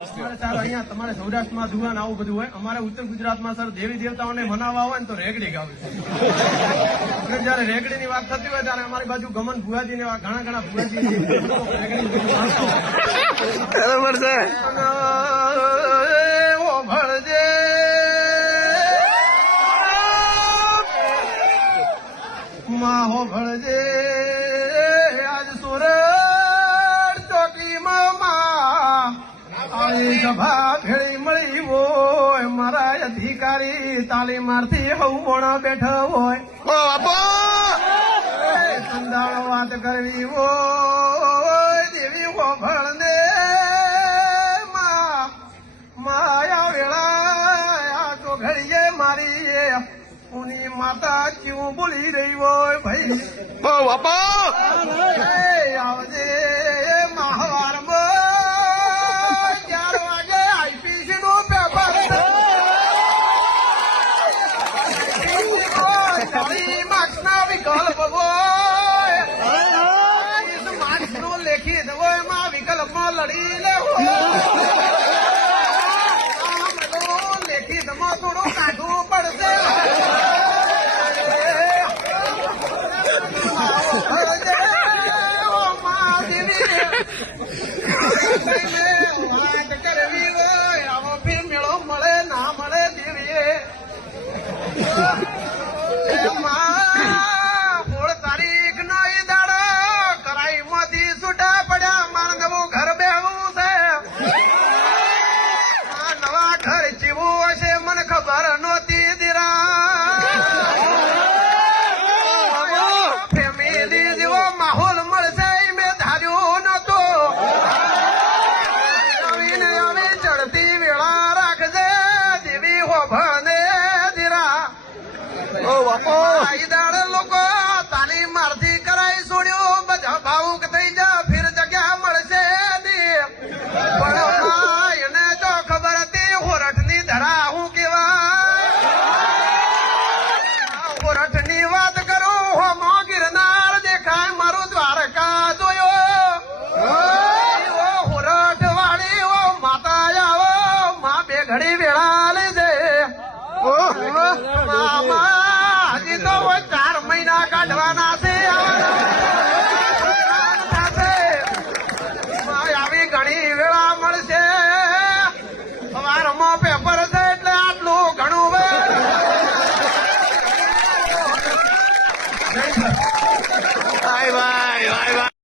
તમારે સૌરાષ્ટ્રમાં ધુવાન આવું બધું હોય, અમારે ઉત્તર ગુજરાતમાં સર દેવી દેવતાઓને મનાવવા હોય ને તો રેગડી ગાવે છે. જયારે રેગડી ની વાત થતી હોય ત્યારે અમારી બાજુ ગમન ભુવાજી ને ઘણા ભુવાજી બરાબર છે. માહો ભળજે આજ સુરત ચોકીમાં સભા ભેળી મળી હોય, મારા અધિકારી તાલીમાર્થી હવોણા બેઠા હોય, સંદાળ વાત કરવી હોય દેવી હો ભળને માયા વેળા તો ઘડીએ મારી ઉની માતા ક્યું બોલી રહી હોય ભાઈ.